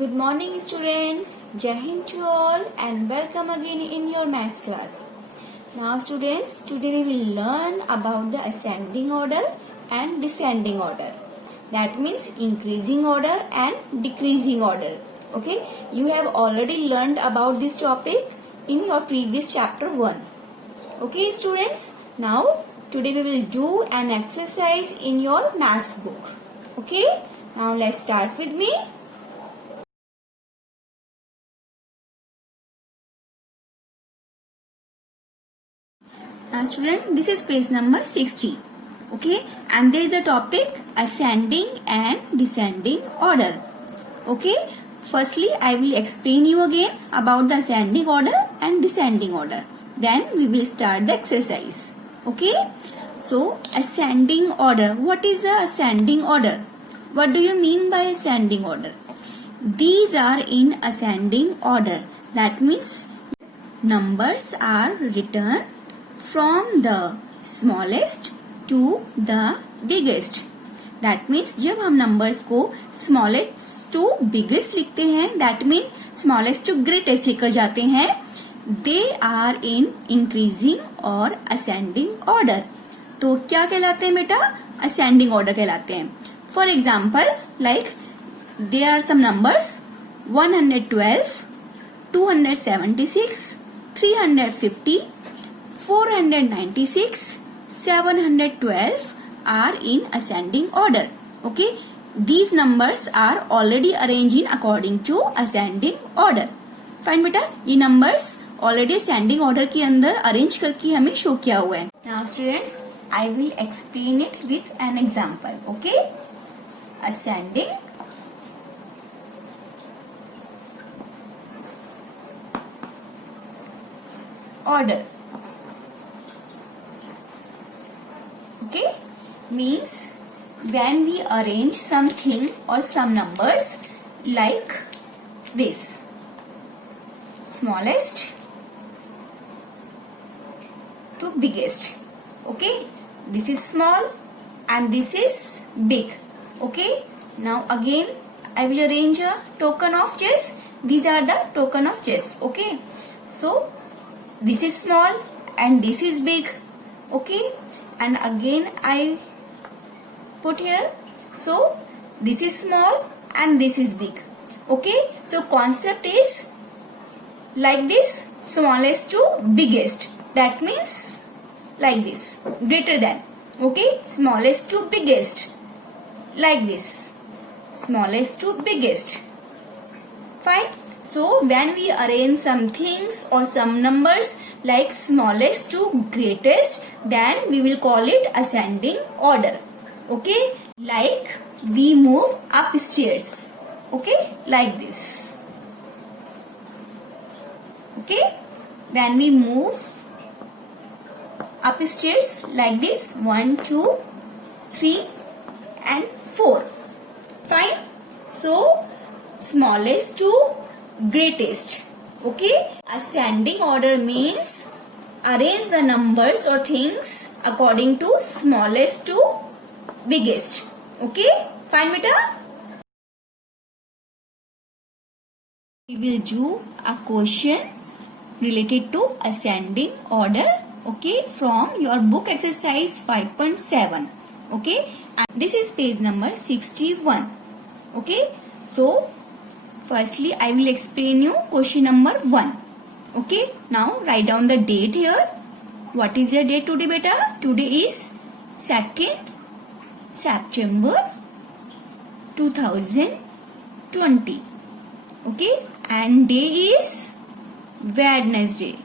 Good morning students, Jai Hind to all and welcome again in your maths class. Now students, today we will learn about the ascending order and descending order. That means increasing order and decreasing order. Okay, you have already learned about this topic in your previous chapter 1. Okay students, now today we will do an exercise in your maths book. Okay, now let's start with me. Student, this is page number 60. Okay, and there is a topic ascending and descending order. Okay, firstly I will explain you again about the ascending order and descending order. Then we will start the exercise. Okay, so ascending order. What is the ascending order? What do you mean by ascending order? These are in ascending order. That means numbers are written from the smallest to the biggest. That means जब हम numbers को smallest to biggest लिखते हैं, that means smallest to greatest लिखकर जाते हैं, they are in increasing or ascending order. तो क्या कहलाते हैं बेटा? ascending order कहलाते हैं. For example, like there are some numbers 112, 276, 350, 496, 712 are in ascending order. Okay, these numbers are already arranged in according to ascending order. Fine बेटा, ये numbers already ascending order के अंदर arrange करके हमें show किया हुआ है. Now students, I will explain it with an example. Okay, ascending order. Okay, means when we arrange something or some numbers like this, smallest to biggest. Okay, this is small and this is big. Okay, now again I will arrange a token of chess. These are the token of chess. Okay, so this is small and this is big. Okay, and again I put here, so this is small and this is big. Okay, so concept is like this, smallest to biggest. That means like this, greater than. Okay, smallest to biggest, like this, smallest to biggest. Fine. So when we arrange some things or some numbers like smallest to greatest, then we will call it ascending order. Okay, like we move upstairs. Okay, like this. Okay, when we move upstairs like this, 1, 2, 3 and 4. Fine. So smallest to greatest. Okay, ascending order means arrange the numbers or things according to smallest to biggest. Okay, fine beta. We will do a question related to ascending order. Okay, from your book exercise 5.7. Okay, and this is page number 61. Okay, so firstly, I will explain you question number 1. Okay, now write down the date here. What is the date today, beta? Today is 2nd September 2020. Okay, and day is Wednesday.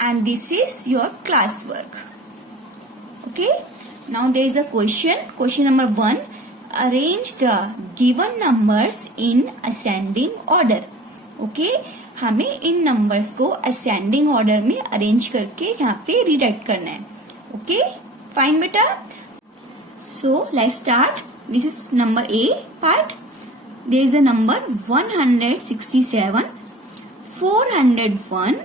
And this is your classwork. Okay, now there is a question. Question number 1. Arrange the given numbers in ascending order. Okay, हमें इन numbers को ascending order में arrange करके यहाँ पे rewrite करना है. Okay, fine बेटा. So let's start. This is number A part. There is a number 167, 401,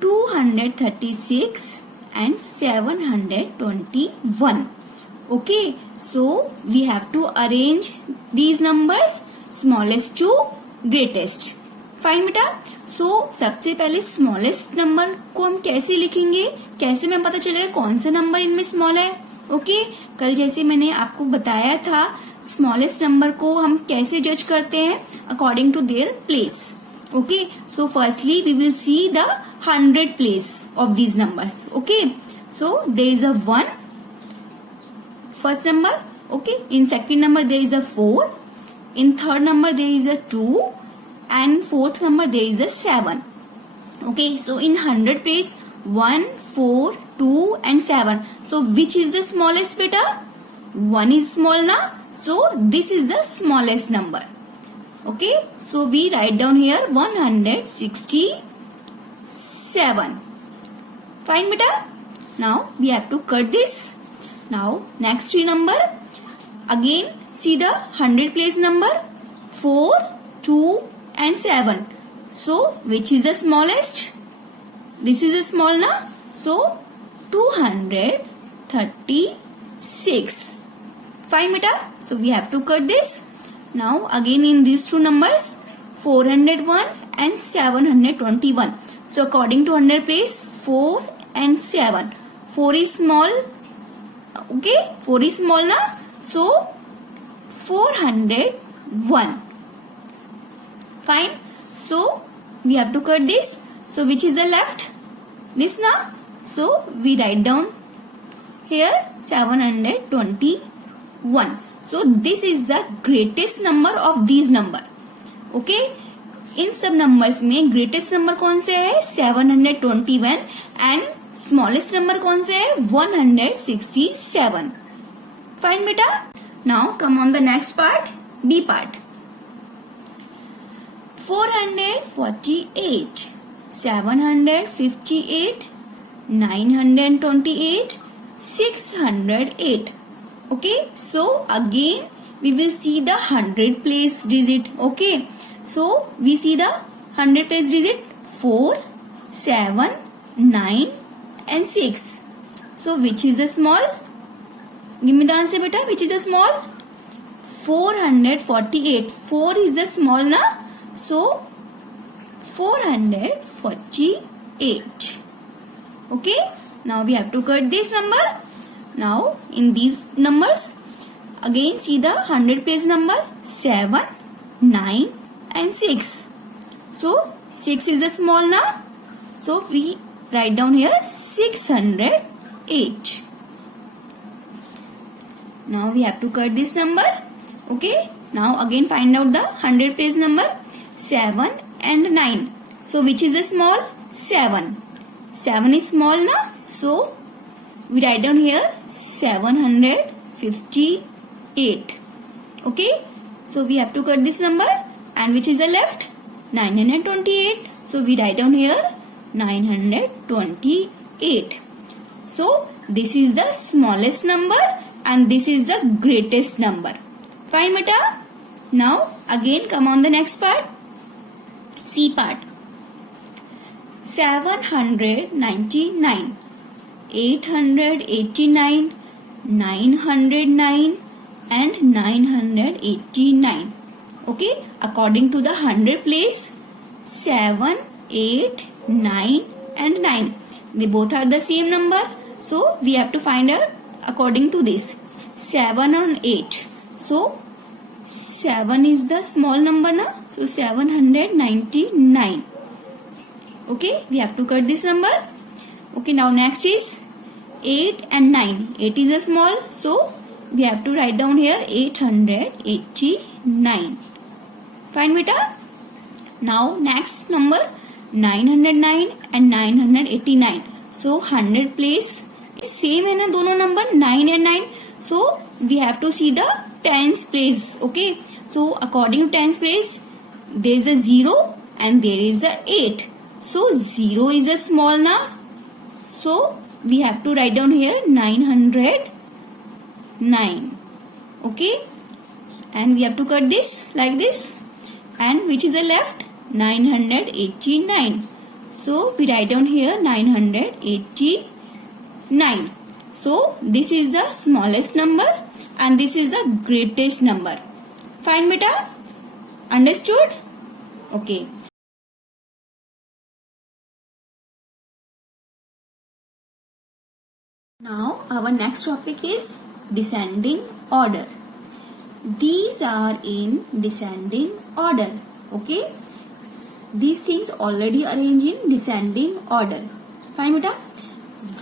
236 and 721. Okay, so we have to arrange these numbers smallest to greatest. Fine बेटा. सो सबसे पहले स्मॉलेस्ट नंबर को हम कैसे लिखेंगे, कैसे हमें पता चलेगा कौन सा नंबर इनमें स्मॉल है. ओके, कल जैसे मैंने आपको बताया था स्मॉलेस्ट नंबर को हम कैसे जज करते हैं according to their place. Okay, so firstly we will see the 100 place of these numbers. Okay, so there is a 1 first number. Okay, in second number there is a 4, in third number there is a 2, and fourth number there is a 7. Okay, so in 100 place 1, 4, 2 and 7. So which is the smallest beta? 1 is small na, so this is the smallest number. Okay, so we write down here 167. Fine beta. Now we have to cut this. Now next three number, again see the 100 place number 4, 2 and 7. So which is the smallest? This is the small na, so 236. Fine beta. So we have to cut this. Now again in these two numbers 401 and 721. So according to 100 place 4 and 7. 4 is small. Okay, 4 is small na, so 401. Fine. So we have to cut this. So which is the left? This na, so we write down here 721. So this is the greatest number of these number. Okay, इन सब numbers में greatest number कौन से है 721 and smallest number कौन से है 167. Fine बेटा. Now come on the next part, B part. 448, 758, 928, 608. Okay, so again we will see the 100 place digit. Okay, so we see the 100 place digit 4, 7, 9 and 6. So which is the small? Give me the answer beta. Which is the small? 448. 4 is the small na, so 448. Okay, now we have to cut this number. Now in these numbers again see the 100 place number 7, 9 and 6. So 6 is the small na, so we write down here 608. Now we have to cut this number. Okay, now again find out the 100 place number 7 and 9. So which is the small? 7. 7 is small na, so we write down here 758. Okay, so we have to cut this number. And which is the left? 928. So we write down here 928. So this is the smallest number and this is the greatest number. Fine beta. Now again come on the next part, C part. 799, 889, 909 and 989. Okay, according to the 100 place 7, 8, 9 and 9. They both are the same number, so we have to find out according to this 7 and 8. So 7 is the small number na, so 799. Okay, we have to cut this number. Okay, now next is 8 and 9. 8 is the small, so we have to write down here 889. Fine beta. Now next number 909 and 989. So 100 place same है ना दोनों number 9 and 9. So we have to see the tens place. Okay, so according to tens place there is a 0 and there is a 8. So 0 is the small na, so we have to write down here 909. Okay, and we have to cut this like this. And which is the left? 989. So we write down here 989. So this is the smallest number and this is the greatest number. Fine beta? Understood? Okay. Now our next topic is descending order. These are in descending order. Okay. These things already arranged in descending order. Fine beta?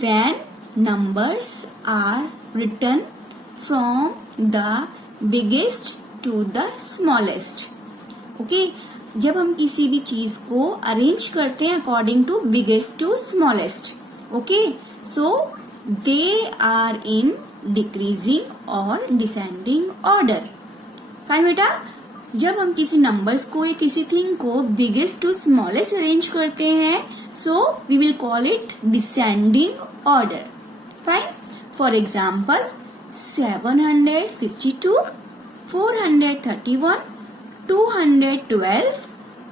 When numbers are written from the biggest to the smallest. Okay. जब हम किसी भी चीज को arrange करते हैं according to biggest to smallest. Okay. So they are in decreasing or descending order. Fine बेटा. जब हम किसी नंबर्स को या किसी थिंग को बिगेस्ट टू स्मॉलेस्ट अरेंज करते हैं so we will call it descending order. Fine. For example 752, 431, 212,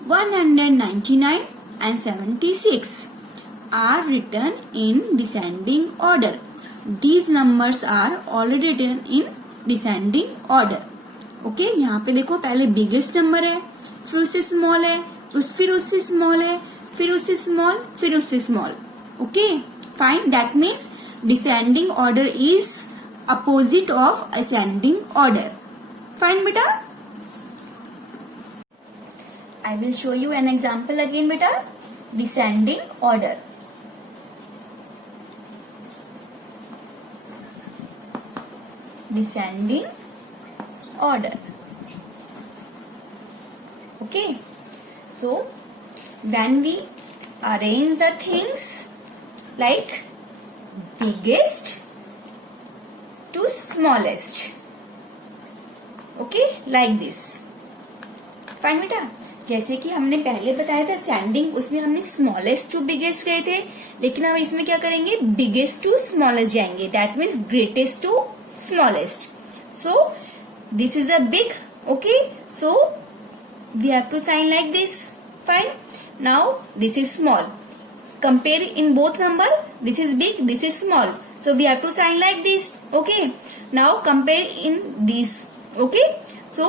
199 and 76 are written in descending order. These numbers are already written in descending order. Okay. यहाँ पे देखो पहले बिगेस्ट नंबर है, फिर उससे small है, फिर उससे स्मॉल है, फिर उससे स्मॉल, फिर उससे small. Okay. Fine. That means descending order is opposite of ascending order. Fine बेटा. I will show you an example again beta. Descending order. Descending order. Okay. So when we arrange the things like biggest to smallest. Okay, like this. Fine beta. जैसे कि हमने पहले बताया था ascending, उसमें हमने smallest to biggest गए थे, लेकिन हम इसमें क्या करेंगे बिगेस्ट टू स्मॉलेस्ट जाएंगे. That means greatest to smallest. So this is a big. Okay. So we have to sign like this. Fine. Now this is small. Compare in both number. This is big, this is small. So we have to sign like this. Okay. Now compare in this. Okay. So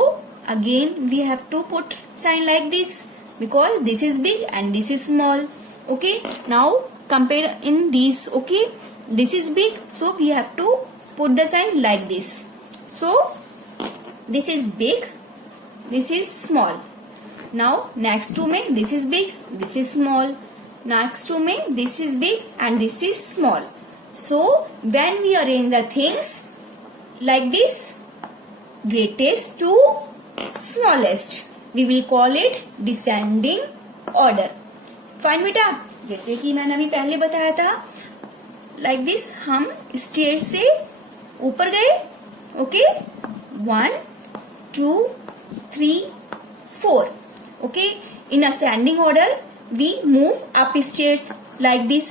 again we have to put sign like this because this is big and this is small. Okay. Now compare in these. Okay. This is big, so we have to put the sign like this. So this is big, this is small. Now next to me this is big, this is small. Next to me this is big and this is small. So when we arrange the things like this, greatest to smallest, we will call it descending order. Fine बेटा. जैसे कि मैंने अभी पहले बताया था like this, हम stair से ऊपर गए. Okay. 1, 2, 3, 4. Okay. In ascending order we move up stairs like this.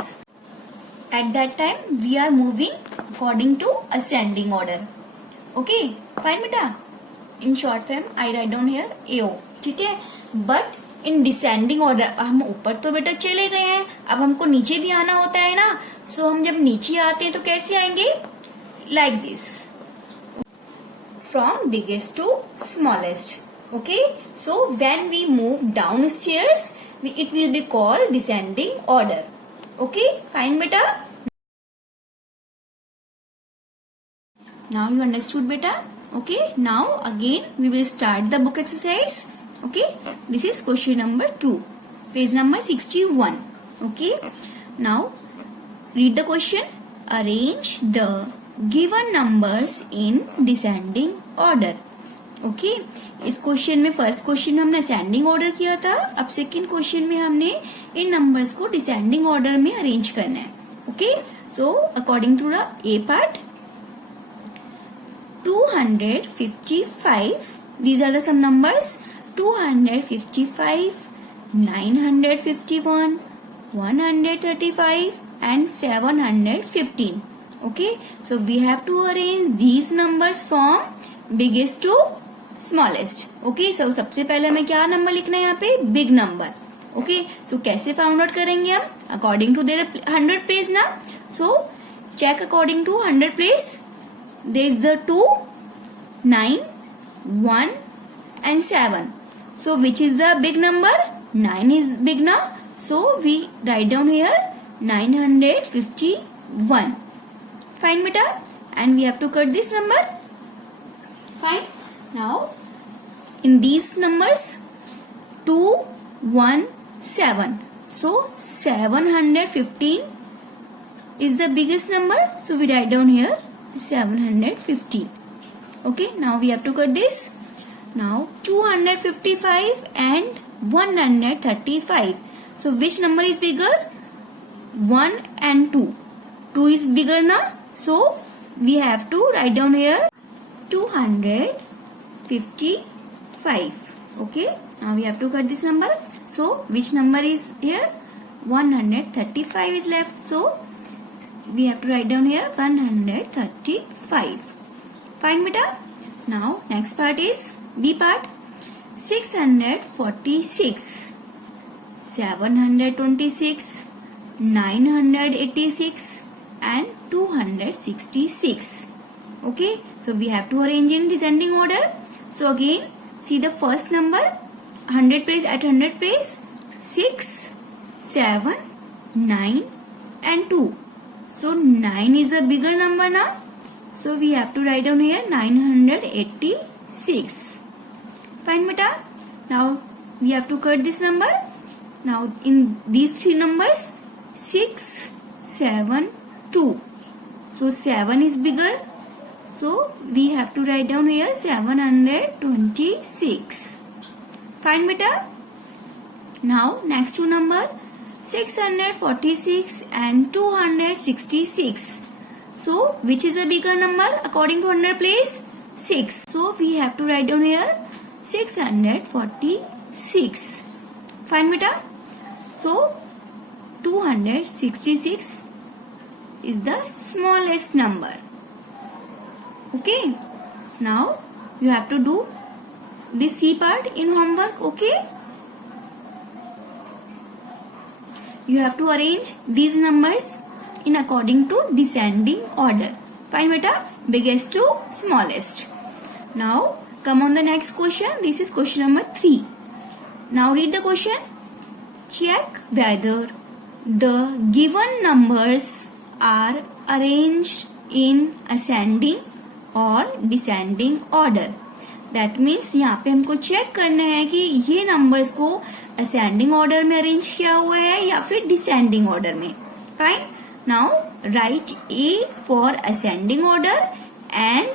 At that time we are moving according to ascending order. Okay. Fine बेटा. In short form I write down here AO. ठीक है. But in descending order हम ऊपर तो बेटा चले गए हैं, अब हमको नीचे भी आना होता है ना. सो हम जब नीचे आते हैं तो कैसे आएंगे like this, from biggest to smallest. Okay. So when we move downstairs it will be called descending order. Okay. Fine बेटा. नाउ यू अंडरस्टूड बेटा. Okay, now again we will start the book exercise. Okay, this is question number 2, page number 61. Okay, now read the question. Arrange the given numbers in descending order. Okay, इस question में first question में हमने ascending order किया था, अब second question में हमने इन नंबर्स को डिसेंडिंग ऑर्डर में अरेंज करना है. Okay. So according to the A part 255, these are the some numbers. 255, 951, 135 and 715. Okay, so we have to arrange these numbers from biggest to smallest. Okay, so सबसे पहले हमें क्या number लिखना है यहाँ पे बिग नंबर. ओके. सो कैसे found out करेंगे हम अकॉर्डिंग टू देयर 100 प्लेस ना. सो check according to 100 place. There is the 2, 9, 1 and 7. So which is the big number? 9 is big now. So we write down here 951. Fine beta. And we have to cut this number. Fine. Now in these numbers 2, 1, 7. So 715 is the biggest number. So we write down here 715. Okay. Now we have to cut this. Now 255 and 135. So which number is bigger? 1 and 2. 2 is bigger now. So we have to write down here 255. Okay. Now we have to cut this number. So which number is here? 135 is left. So we have to write down here 135. Fine beta. Now next part is B part. 646, 726, 986 and 266. Okay. So we have to arrange in descending order. So again see the first number 100 place at 100 place 6, 7, 9 and 2. So 9 is a bigger number now. So we have to write down here 986. Fine beta. Now we have to cut this number. Now in these three numbers 6, 7, 2. So 7 is bigger. So we have to write down here 726. Fine beta. Now next two number 646 and 266. So which is a bigger number according to 100 place? 6. So we have to write down here 646. Fine beta. So 266 is the smallest number. Okay. Now you have to do this C part in homework. Okay. You have to arrange these numbers in according to descending order. Fine beta. Biggest to smallest. Now come on the next question. This is question number 3. Now read the question. Check whether the given numbers are arranged in ascending और descending order. That means यहाँ पे हमको check करना है कि ये numbers को ascending order में अरेंज किया हुआ है या फिर डिसेंडिंग ऑर्डर में. Fine. Now right A for ascending order and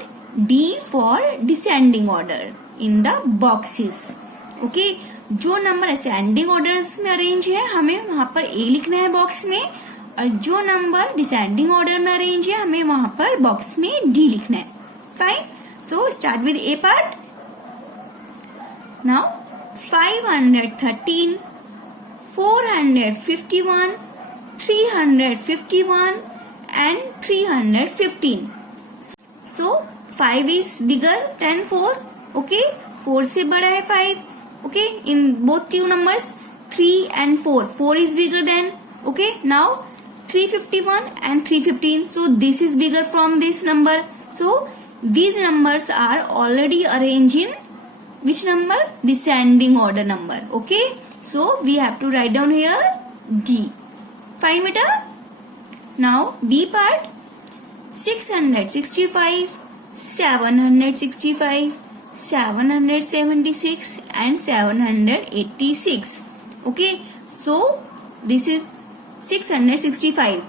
D for descending order in the boxes. Okay. जो नंबर असेंडिंग ऑर्डर में अरेंज है हमें वहां पर ए लिखना है बॉक्स में, और जो नंबर डिसेंडिंग ऑर्डर में अरेंज है हमें वहां पर बॉक्स में डी लिखना है. Fine. So start with A part. Now 513, 451, 351 and 315. So 5 is bigger than 4. Okay. 4 से बड़ा है 5. Okay. In both two numbers 3 and 4. 4 is bigger than. Okay. Now 351 and 315. So this is bigger from this number. So these numbers are already arranged in which number? Descending order number. Okay. So we have to write down here D. Fine beta. Now B part. 665, 765, 776 and 786. Okay. So this is 665.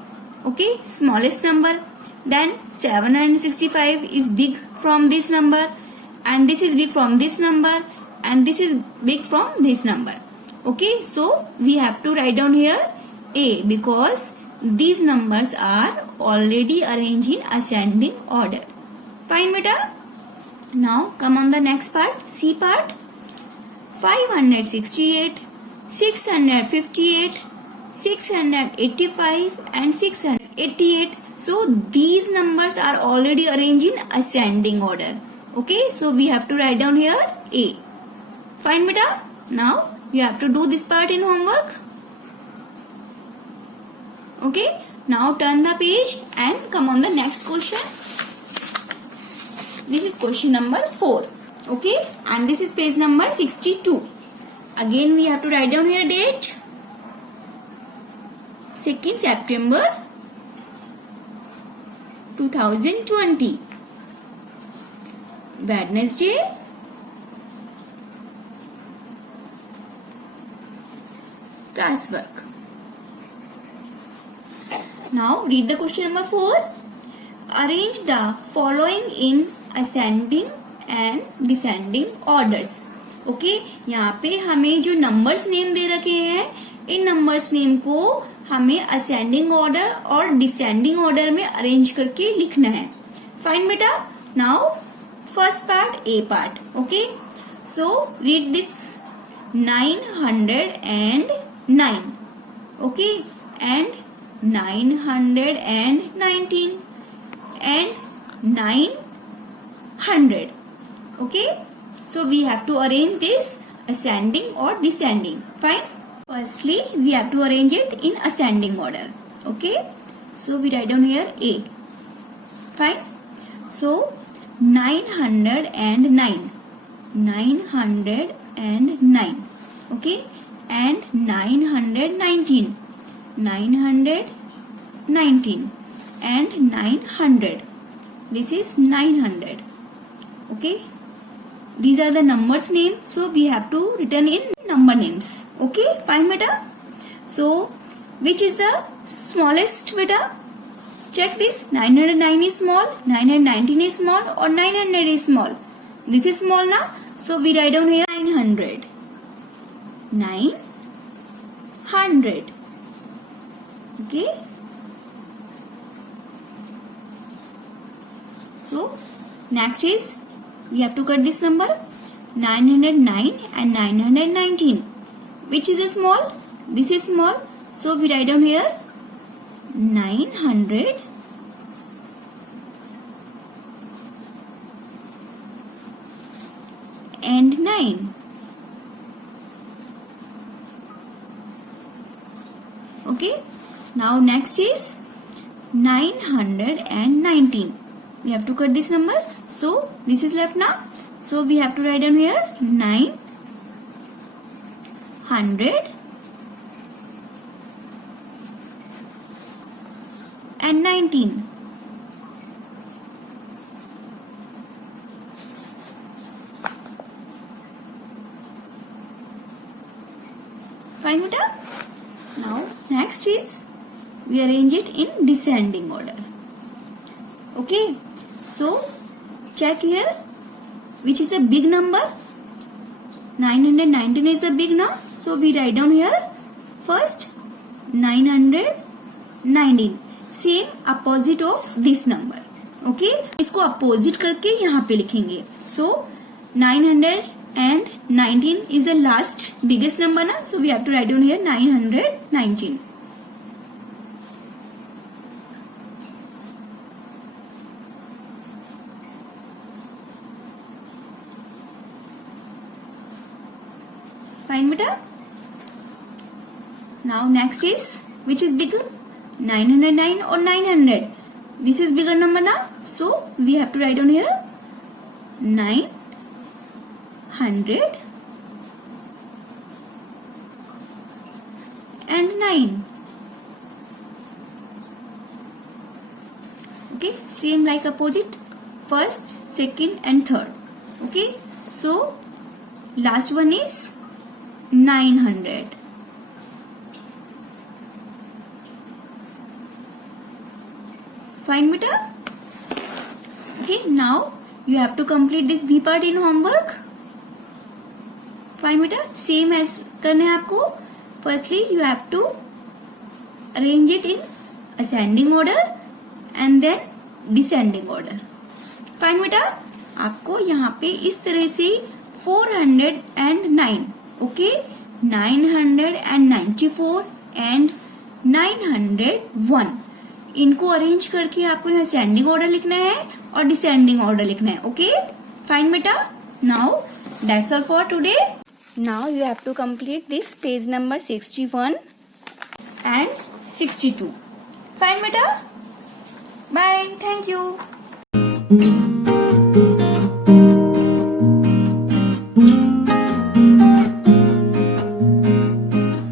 Okay. Smallest number. Then 765 is big from this number, and this is big from this number, and this is big from this number. Okay. So we have to write down here A because these numbers are already arranged in ascending order. Fine beta. Now come on the next part, C part. 568, 658, 685 and 688. So these numbers are already arranged in ascending order. Okay. So we have to write down here A. Fine beta. Now you have to do this part in homework. Okay. Now turn the page and come on the next question. This is question number 4. Okay, and this is page number 62. Again we have to write down here date 2nd September 2020. Wednesday. Class work. Now read the question number 4. Arrange the following in ascending and descending orders. Okay, यहाँ पे हमें जो numbers name दे रखे हैं, इन numbers name को हमें ascending order और descending order में अरेंज करके लिखना है. फाइन बेटा. Now first part, A part. Okay, so read this 909. Okay, and 919 and 900. Okay, so we have to arrange this ascending or descending. Fine. Firstly we have to arrange it in ascending order. Okay, so we write down here A. Fine. So 909. Okay, and 919 and 900. This is 900. Okay, these are the numbers name, so we have to written in number names. Okay, fine beta. So which is the smallest beta? Check this. 909 is small, 919 is small, or 900 is small. This is small now, so we write down here 900. Okay, so next is we have to cut this number 909 and 919. Which is the small? This is small, so we write down here 900 and 9. Okay, now next is 919. We have to cut this number, so this is left now, so we have to write down here 919. Fine beta. Now next is we arrange it in descending order. Okay, so check here which is a big number. 919 is a big now, so we write down here first 919, same opposite of this number. Okay, इसको opposite करके यहाँ पे लिखेंगे. So 919 is the last biggest number ना, so we have to write down here 919. Fine beta. Now next is which is bigger, 909 or 900? This is bigger number now, so we have to write down here 900 and 9. Okay, same like opposite, first, second and third. Okay, so last one is 900. Fine beta. Okay, now you have to complete this B part in homework. Fine beta, same as करना है आपको. Firstly you have to arrange it in ascending order and then descending order. Fine beta, आपको यहाँ पे इस तरह से 409, okay, 994 and 901, इनको अरेंज करके आपको यहाँ असेंडिंग ऑर्डर लिखना है और डिसेंडिंग ऑर्डर लिखना है. ओके, फाइन बेटा. Now that's all for today. Now you have to complete this page number 61 and 62. Fine, beta? Bye. Thank you.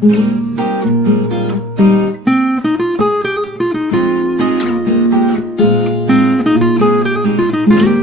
Thank you.